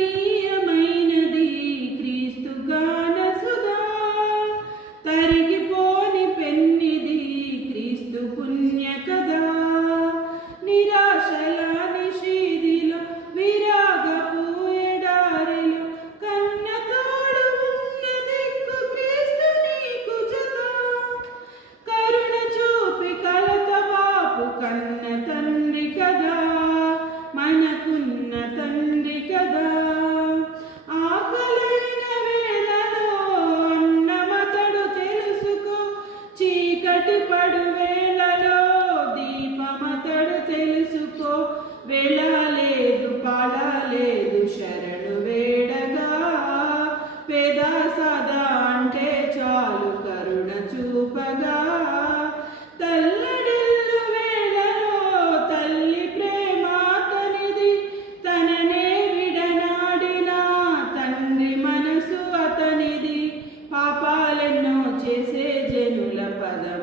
కమనీయమైనది క్రీస్తు గానసుధా, తరిగిపోని పెన్నిది క్రీస్తు పుణ్య కథా. నిరాశల నిషీదిలో విరాగపు ఎడారిలో కన్న తోడు ఉన్న దిక్కు క్రీస్తు నీకు జత. కరుణ చూపి కలత బాపు కన్న తండ్రి కదా, మనకున్న తండ్రి కదా. ఆకలైన వేళలో అన్నమతడు తెలుసుకో, చీకటి పడు వేళలో దీపమతడు తెలుసుకో. వెళ్ళలేదు పాడలేదు శరణు వేడగా, పేద సదా అంటే చాలు కరుణ చూపగా. తల్లడిల్లు వేళలో తల్లి ప్రేమ అతనిది, తననే విడనాడిన తండ్రి మనసు అతనిది. పాపాలెన్నో చేసే జనుల పదం